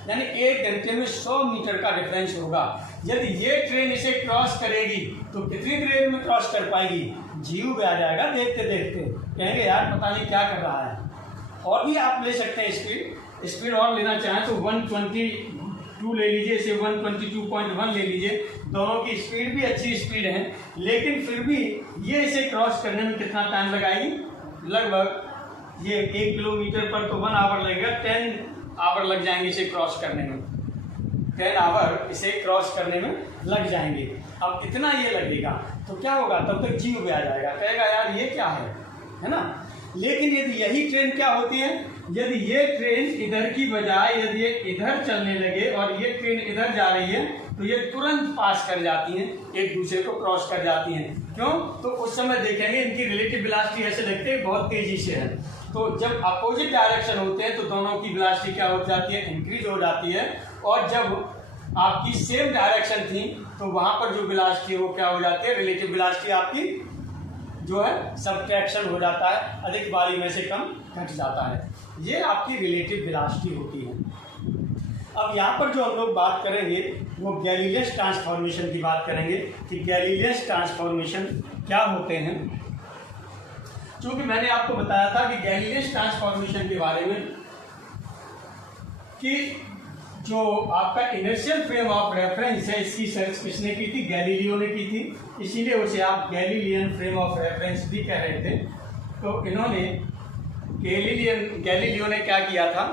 यानी 1 घंटे में 100 मीटर का डिफरेंस होगा। यदि ये ट्रेन इसे क्रॉस करेगी तो कितनी देर में क्रॉस कर पाएगी, जीव भी आ जाएगा देखते देखते, कहेंगे यार पता नहीं क्या कर रहा है। और भी आप ले सकते हैं स्पीड और लेना चाहें तो 122 ले लीजिए, इसे 122.1 ले लीजिए, दोनों की स्पीड भी अच्छी स्पीड है, लेकिन फिर भी ये इसे क्रॉस करने में कितना टाइम लगाएगी, लगभग ये 1 किलोमीटर पर तो 1 आवर लगेगा, 10 आवर लग जाएंगे इसे क्रॉस करने में, 10 आवर इसे क्रॉस करने में लग जाएंगे। अब इतना ये लगेगा तो क्या होगा, तब तक जीव भी आ जाएगा, कहेगा यार ये क्या है ना। लेकिन यदि यही ट्रेन क्या होती है, यदि ये ट्रेन इधर की बजाय यदि ये इधर चलने लगे और ये ट्रेन इधर जा रही है तो ये तुरंत पास कर जाती हैं, एक दूसरे को क्रॉस कर जाती हैं। क्यों? तो उस समय देखेंगे इनकी रिलेटिव वेलोसिटी ऐसे लगते हैं बहुत तेजी से है। तो जब अपोजिट डायरेक्शन होते हैं तो दोनों की वेलोसिटी क्या हो जाती है? इंक्रीज हो जाती है। और जब आपकी सेम डायरेक्शन थी तो वहां पर जो वेलोसिटी है वो क्या हो जाती है? रिलेटिव वेलोसिटी आपकी जो है सब्ट्रैक्शन हो जाता है, अधिक वाली में से कम घट जाता है। ये आपकी रिलेटिव वेलोसिटी होती है। अब यहाँ पर जो हम लोग बात करेंगे वो गैलीलियस ट्रांसफॉर्मेशन की बात करेंगे कि गैलीलियस ट्रांसफॉर्मेशन क्या होते हैं। क्योंकि मैंने आपको बताया था कि गैलीलियस ट्रांसफॉर्मेशन के बारे में कि जो आपका इनर्शियल फ्रेम ऑफ रेफरेंस है इसकी सर्च किसने की थी? गैलीलियो ने की थी, इसीलिए उसे आप गैलीलियन फ्रेम ऑफ रेफरेंस भी कह रहे थे। तो इन्होंने गैलीलियो ने क्या किया था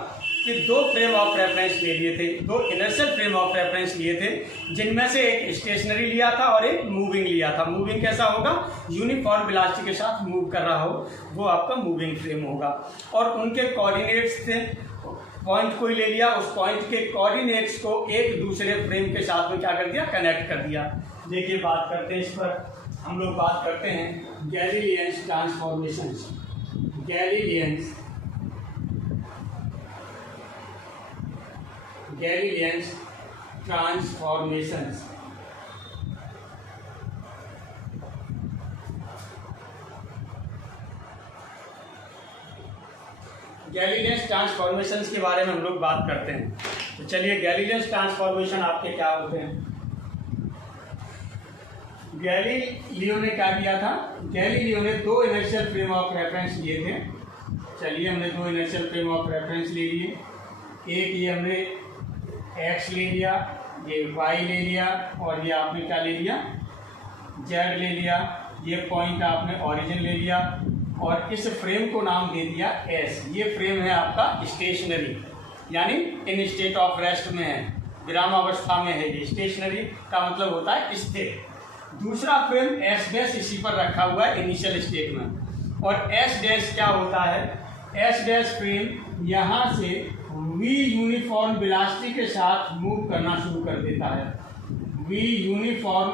कि दो फ्रेम ऑफ रेफरेंस ले लिए थे, दो इनर्शियल फ्रेम ऑफ रेफरेंस लिए थे, जिनमें से एक स्टेशनरी लिया था और एक मूविंग लिया था। मूविंग कैसा होगा? यूनिफॉर्म वेलोसिटी के साथ मूव कर रहा हो, वो आपका मूविंग फ्रेम होगा। और उनके कोऑर्डिनेट्स थे, पॉइंट कोई ले लिया, उस पॉइंट के कोऑर्डिनेट्स को एक दूसरे फ्रेम के साथ में क्या कर दिया? कनेक्ट कर दिया। देखिए बात करते हैं इस पर, हम लोग बात करते हैं गैलीलियंस ट्रांसफॉर्मेशन। गैलीलियंस ट्रांसफॉर्मेशंस। गैलीलियंस ट्रांसफॉर्मेशंस के बारे में हम लोग बात करते हैं। तो चलिए गैलीलियंस ट्रांसफॉर्मेशन आपके क्या होते हैं। गैलीलियो ने क्या किया था? गैलीलियो ने दो इनर्शियल फ्रेम ऑफ रेफरेंस लिए थे। चलिए हमने दो इनर्शियल फ्रेम ऑफ रेफरेंस ले लिए। एक ये हमने x ले लिया, ये y ले लिया और ये आपने क्या ले लिया? z ले लिया। ये पॉइंट आपने ओरिजिन ले लिया और इस फ्रेम को नाम दे दिया S। ये फ्रेम है आपका स्टेशनरी, यानी इन स्टेट ऑफ रेस्ट में है, विराम अवस्था में है। ये स्टेशनरी का मतलब होता है स्थिर। दूसरा फ्रेम S डैश इसी पर रखा हुआ है इनिशियल स्टेट में। और S डैश क्या होता है? S डैश फ्रेम यहाँ से v यूनिफॉर्म वेलोसिटी के साथ मूव करना शुरू कर देता है। v यूनिफॉर्म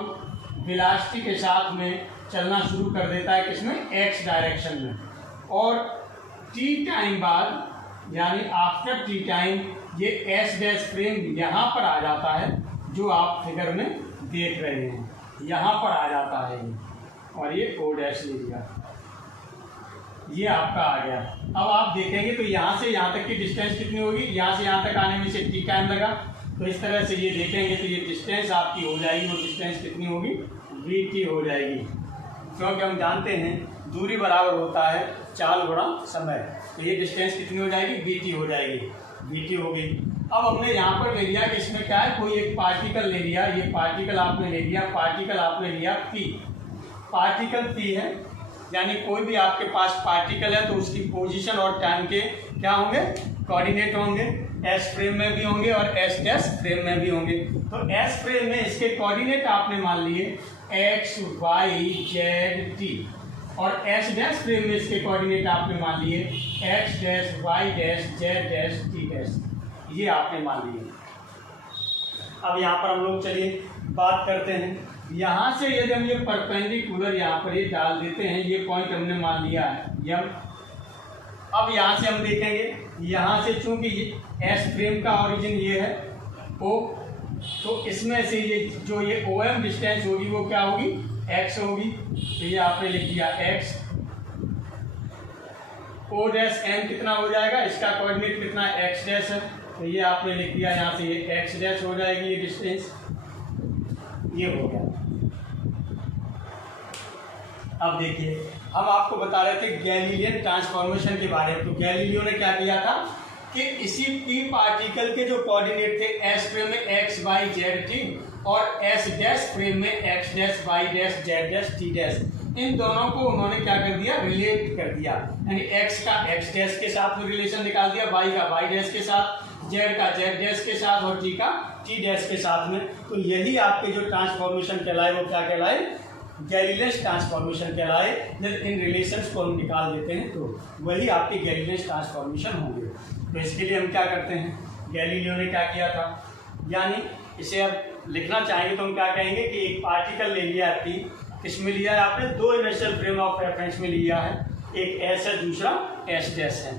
वेलोसिटी के साथ में चलना शुरू कर देता है, किसमें? x डायरेक्शन में। और t टाइम बाद यानी आफ्टर t टाइम ये s डैश फ्रेम यहाँ पर आ जाता है, जो आप फिगर में देख रहे हैं, यहाँ पर आ जाता है। और ये o डैश ले लिया, ये आपका आ गया। अब आप देखेंगे तो यहाँ से यहाँ तक की डिस्टेंस कितनी होगी? यहाँ से यहाँ तक आने में से t टाइम लगा, तो इस तरह से ये देखेंगे तो ये डिस्टेंस आपकी हो जाएगी। वो डिस्टेंस कितनी होगी? vt हो जाएगी। क्योंकि हम जानते हैं दूरी बराबर होता है चाल गुणा समय, तो ये डिस्टेंस कितनी हो जाएगी? vt हो जाएगी। vt हो गई। अब हमने यहाँ पर ले लिया कि इसमें क्या है? कोई एक पार्टिकल ले लिया, ये पार्टिकल आपने ले लिया, पार्टिकल आपने लिया p, पार्टिकल p है, यानी कोई भी आपके पास पार्टिकल है तो उसकी पोजीशन और टाइम के क्या होंगे? कोऑर्डिनेट होंगे। S फ्रेम में भी होंगे और S डैश फ्रेम में भी होंगे। तो S फ्रेम में इसके कोऑर्डिनेट आपने मान लिए x, y, z, t, और S डैश फ्रेम में इसके कोऑर्डिनेट आपने मान लिए x dash, y dash, z dash, t dash, ये आपने मान लिए। अब यहाँ पर हम लोग चलिए बात करते हैं। यहाँ से यदि हम ये परपेंडिकुलर यहाँ पर ये डाल देते हैं, ये पॉइंट हमने मान लिया है यम। अब यहाँ से हम देखेंगे, यहाँ से चूंकि S फ्रेम का ओरिजिन ये है O, तो इसमें से ये जो ये OM डिस्टेंस होगी वो क्या होगी? x होगी। तो ये आपने लिख दिया x। O डैश m कितना हो जाएगा? इसका कोऑर्डिनेट कितना? x डैश है, तो ये आपने लिख दिया यहाँ से ये x डैश हो जाएगी ये डिस्टेंस, ये हो गया। अब देखिए हम आपको बता रहे थे गैलीलियन ट्रांसफॉर्मेशन के बारे में। तो गैलीलियो ने क्या किया था कि इसी p पार्टिकल के जो कोऑर्डिनेट थे S फ्रेम में x, y, z, t और S डैश फ्रेम में x dash, y dash, z dash, t dash, इन दोनों को उन्होंने क्या कर दिया? रिलेट कर दिया। यानी x का x डैश के साथ में रिलेशन निकाल दिया, y का y डैश के साथ, z का z डैश के साथ और t का t डैश के साथ में। तो यही आपके जो ट्रांसफॉर्मेशन कहलाए वो क्या कहलाए? गैलीलियस ट्रांसफॉर्मेशन कहलाए। जब इन रिलेशंस को हम निकाल देते हैं तो वही आपके गैलीलियस ट्रांसफॉर्मेशन होंगे। तो इसके लिए हम क्या करते हैं? गैलीलियो ने क्या किया था, यानी इसे अब लिखना चाहेंगे तो हम क्या कहेंगे कि एक पार्टिकल ले लिया P, किसमें लिया है आपने, दो इनर्शियल फ्रेम ऑफ रेफरेंस में लिया है, एक S है दूसरा S डैश है,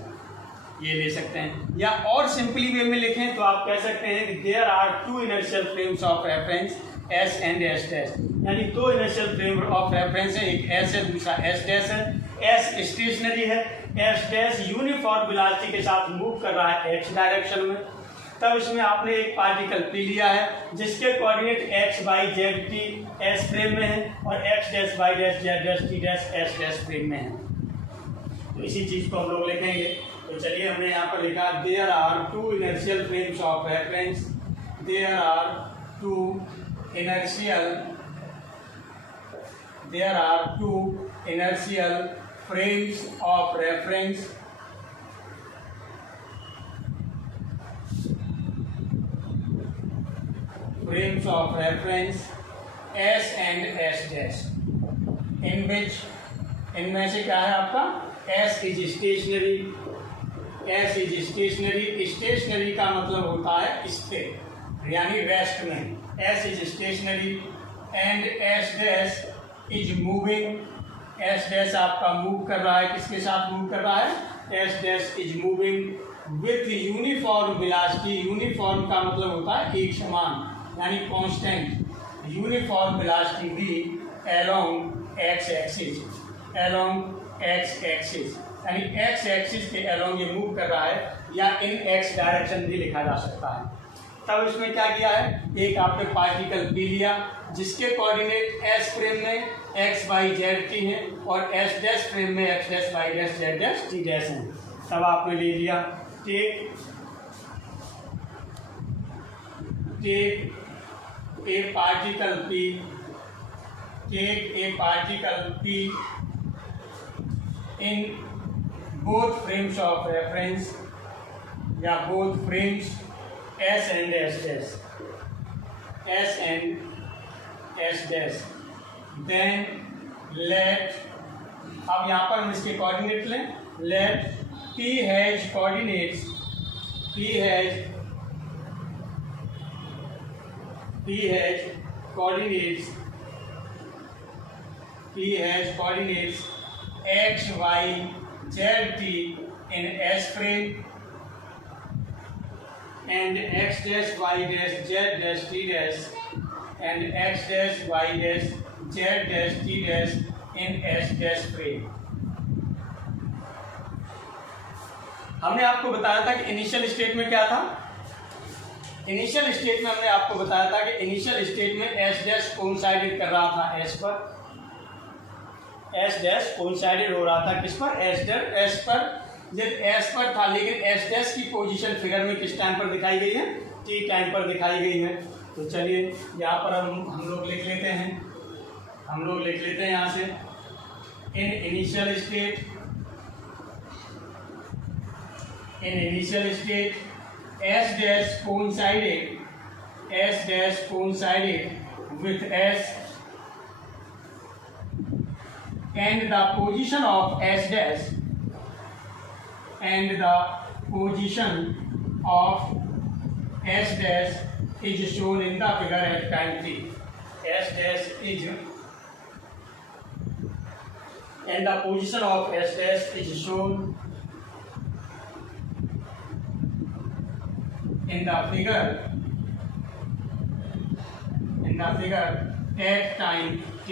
ये ले सकते हैं। या और सिंपली वे में लिखें तो आप कह सकते हैं कि there are two inertial frames of reference S and S dash, यानी दो इनर्शियल फ्रेम ऑफ रेफरेंस है, एक S है दूसरा S डैश है। S स्टेशनरी है, S डैश यूनिफॉर्म वेलोसिटी के साथ मूव कर रहा है x डायरेक्शन में। तब इसमें आपने एक पार्टिकल P लिया है जिसके coordinate x y z t S frame में है और x dash y dash z dash t dash S dash frame में है। तो इसी चीज को हम लोग लिखेंगे। तो चलिए हमने यहाँ पर लिखा there are two inertial frames of reference, there are two inertial frames of reference S and S dash, इनमें से क्या है आपका S is stationary. S is stationary, stationary का मतलब होता है स्थिर यानी रेस्ट में। S is stationary and S dash is moving, S dash आपका मूव कर रहा है, किसके साथ मूव कर रहा है, S dash is moving with uniform velocity. Uniform का मतलब होता है एक समान यानी कांस्टेंट, यूनिफॉर्म वेलोसिटी भी अलोंग x एक्सिस, यानी x एक्सिस के अलोंग ये मूव कर रहा है, या इन x डायरेक्शन भी लिखा जा सकता है। तब इसमें क्या किया है, एक आपने पार्टिकल P लिया जिसके कोऑर्डिनेट S फ्रेम में x y z t है और S डैश फ्रेम में x dash y dash z dash t dash है। तब आपने ले लिया take a particle P, take a particle P in both frames of reference या both frames S and S dash, S and S dash, then let, अब यहाँ पर हम इसके कोऑर्डिनेट लें, let P has coordinates, P has x, y, z, t in S frame and x dash, y dash, z dash, t dash and x dash, y dash, z dash, t dash in S dash frame। हमने आपको बताया था कि initial state में क्या था, initial state में हमने आपको बताया था कि इनिशियल स्टेट में S डैश कोइंसाइडेड कर रहा था S पर, S डैश कोइंसाइडेड हो रहा था किस पर, S पर, जब S पर था, लेकिन S डैश की पोजीशन फिगर में किस टाइम पर दिखाई गई है, T टाइम पर दिखाई गई है। तो चलिए यहाँ पर हम लोग लिख लेते हैं, यहाँ से in initial state S dash coincided with S and the position of S dash is shown in the figure at time t. S dash is and the position of S dash is shown in the figure at time t।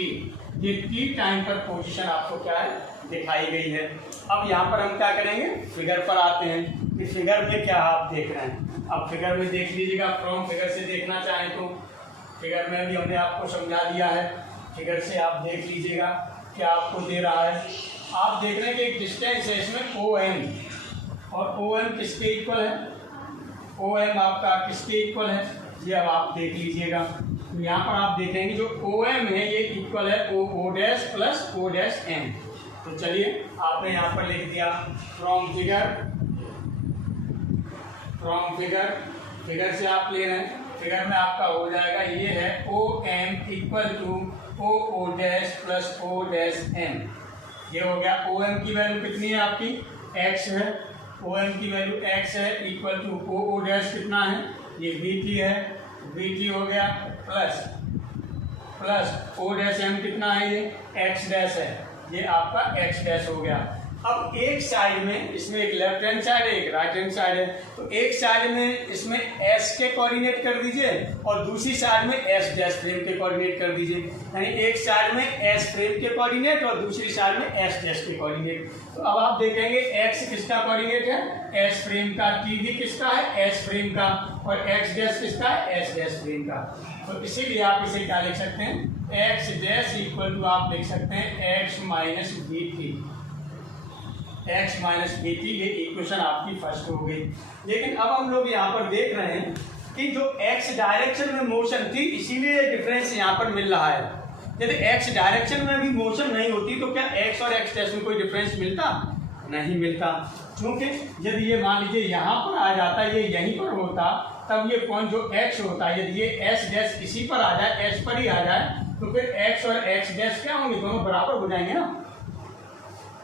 ये t time पर position आपको क्या है, दिखाई गई है। अब यहाँ पर हम क्या करेंगे, फिगर पर आते हैं कि फिगर में क्या आप देख रहे हैं। अब फिगर में देख लीजिएगा, फ्रॉम फिगर से देखना चाहें तो फिगर में भी हमने आपको समझा दिया है, फिगर से आप देख लीजिएगा क्या आपको दे रहा है। आप देख रहे हैं कि एक डिस्टेंस है इसमें OM, और OM किसके इक्वल है, OM आपका किसके इक्वल है, ये अब आप देख लीजिएगा। यहाँ पर आप देखेंगे जो OM है ये इक्वल है O dash plus O dash M। तो चलिए आपने यहाँ पर लिख दिया फ्रॉम फिगर से आप ले रहे हैं, फिगर में आपका हो जाएगा ये है OM equal to O dash plus O dash M। ये हो गया। OM की वैल्यू कितनी है आपकी, X है, OM की वैल्यू X है, इक्वल टू O डैश कितना है, ये VT है, VT हो गया प्लस ओ डैश एम कितना है, ये एक्स डैश है, ये आपका एक्स डैश हो गया। अब एक साइड में इसमें एक लेफ्ट हैंड साइड है, एक राइट हैंड साइड है, तो एक साइड में इसमें एस के कोऑर्डिनेट कर दीजिए और दूसरी साइड में एस डैश फ्रेम के कोऑर्डिनेट कर दीजिए। यानी एक साइड में एस फ्रेम के कोऑर्डिनेट और दूसरी साइड में एस डैश के कोऑर्डिनेट। तो अब आप देखेंगे एक्स किसका कोऑर्डिनेट है, एस फ्रेम का, टी भी किसका है, एस फ्रेम का, और एक्स डैश किसका है, एस डैश फ्रेम का। तो इसीलिए आप इसे क्या लिख सकते हैं, एक्स डैश इक्वल टू आप लिख सकते हैं x minus b t, x minus b t, ये इक्वेशन आपकी फर्स्ट हो गई। लेकिन अब हम लोग यहाँ पर देख रहे हैं कि जो एक्स डायरेक्शन में मोशन थी इसीलिए डिफरेंस यहाँ पर मिल रहा है। यदि एक्स डायरेक्शन में भी मोशन नहीं होती तो क्या एक्स और एक्स डैश में कोई डिफरेंस मिलता, नहीं मिलता। क्योंकि यदि ये मान लीजिए यहाँ पर आ जाता, ये यहीं पर होता, तब ये पॉइंट जो एक्स होता है, यदि ये एस डैश इसी पर आ जाए, एस पर ही आ जाए, तो फिर एक्स और एक्स डैश क्या होंगे, दोनों बराबर हो जाएंगे ना।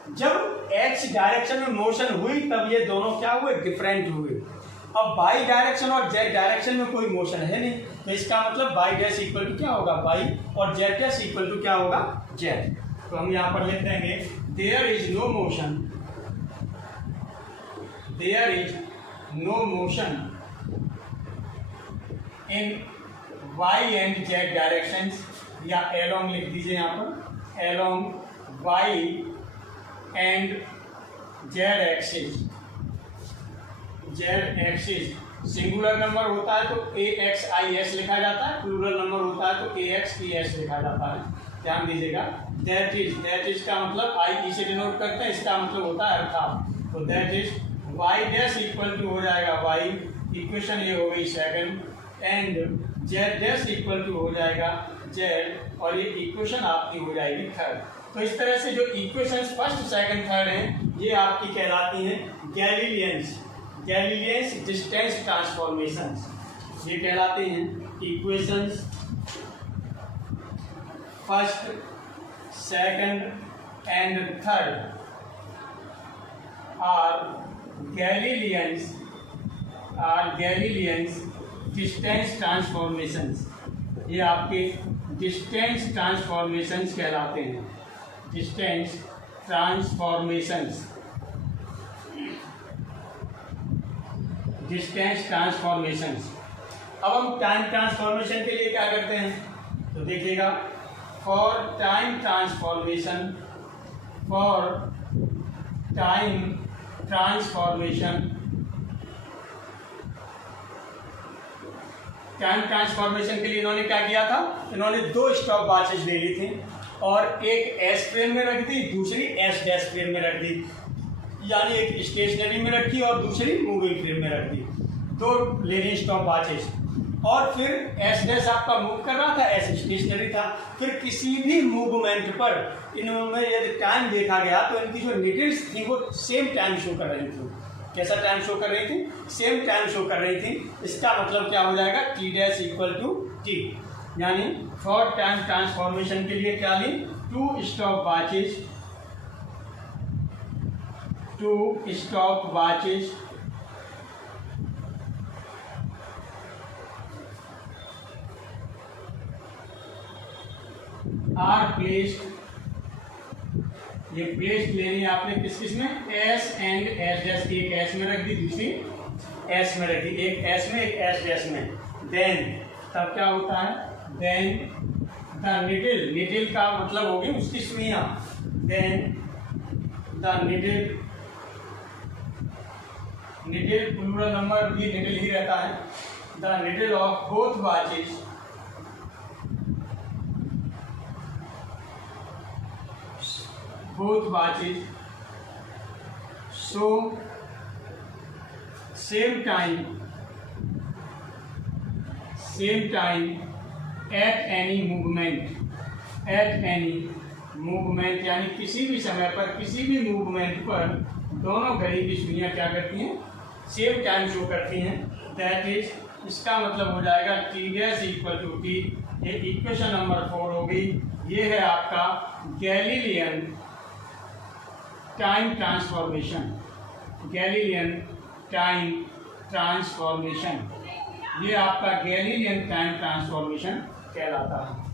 जब एक्स डायरेक्शन में मोशन हुई तब ये दोनों क्या हुए, डिफरेंट हुए। अब वाई डायरेक्शन और जेड डायरेक्शन में कोई मोशन है नहीं, तो इसका मतलब वाई डैश इक्वल टू क्या होगा, वाई, और जेड डैश इक्वल टू क्या होगा, जेड। तो हम यहाँ पर लिख देंगे there is no motion, there is no motion in y and z directions, या एलोंग लिख दीजिए यहाँ पर, along y and z axis. Z axis singular number होता है तो ए एक्स आई एस लिखा जाता है, प्लूरल नंबर होता है तो ए एक्स ई एस लिखा जाता है। ध्यान दीजिएगा, दैट इज का मतलब आई ई से डिनोट करते हैं, इसका मतलब होता है अर्थात। तो that is y dash equal to हो जाएगा वाई, इक्वेशन ये हो गई second, and z dash equal to हो जाएगा जेड, और ये इक्वेशन आपकी हो जाएगी थर्ड। तो इस तरह से जो इक्वेशंस फर्स्ट सेकंड थर्ड हैं ये आपकी कहलाती हैं गैलीलियंस डिस्टेंस ट्रांसफॉर्मेशंस, ये कहलाते हैं equations first second and third are Galileans distance transformations, ये आपके डिस्टेंस ट्रांसफॉर्मेशंस कहलाते हैं, डिस्टेंस ट्रांसफॉर्मेशंस, डिस्टेंस ट्रांसफॉर्मेशंस। अब हम टाइम ट्रांसफॉर्मेशन के लिए क्या करते हैं, तो देखिएगा, for time transformation, time transformation के लिए इन्होंने क्या किया था, इन्होंने दो स्टॉप वॉचेस ले ली थी और एक एस फ्रेम में रख दी, दूसरी एस डैश फ्रेम में रख दी, यानी एक स्टेशनरी में रखी और दूसरी मूविंग फ्रेम में रख दी, दो ले ली स्टॉप वॉचेस। और फिर एस डैश आपका मूव कर रहा था, एस स्टेशनरी था। फिर किसी भी मूवमेंट पर इनमें यदि टाइम देखा गया तो इनकी जो नीडल्स थी वो सेम टाइम शो कर रही थी। कैसा टाइम शो कर रही थी, सेम टाइम शो कर रही थी। इसका मतलब क्या हो जाएगा, T dash equal to T, यानी फॉर टाइम ट्रांसफॉर्मेशन के लिए क्या ली, two stop watches are placed, ये प्लेस्ड लेनी है आपने किस किस में, एस एंड एस डैश, एक एस में रख दी, दूसरी एस में रख दी, एक एस में एक एस डैश में। देन तब क्या होता है, देन द निडल का मतलब होगी उसकी सुइयां, then the needle plural number भी निडल ही रहता है, the needle of both watches show same time at any movement, यानी किसी भी समय पर किसी भी मूवमेंट पर दोनों घड़ी की सुइयां क्या करती हैं, सेम टाइम शो करती हैं। दैट इज, इसका मतलब हो जाएगा T dash equal to t, ये इक्वेशन नंबर 4 हो गई। ये है आपका गैलीलियन टाइम ट्रांसफॉर्मेशन, ये आपका गैलीलियन टाइम ट्रांसफॉर्मेशन कहलाता है।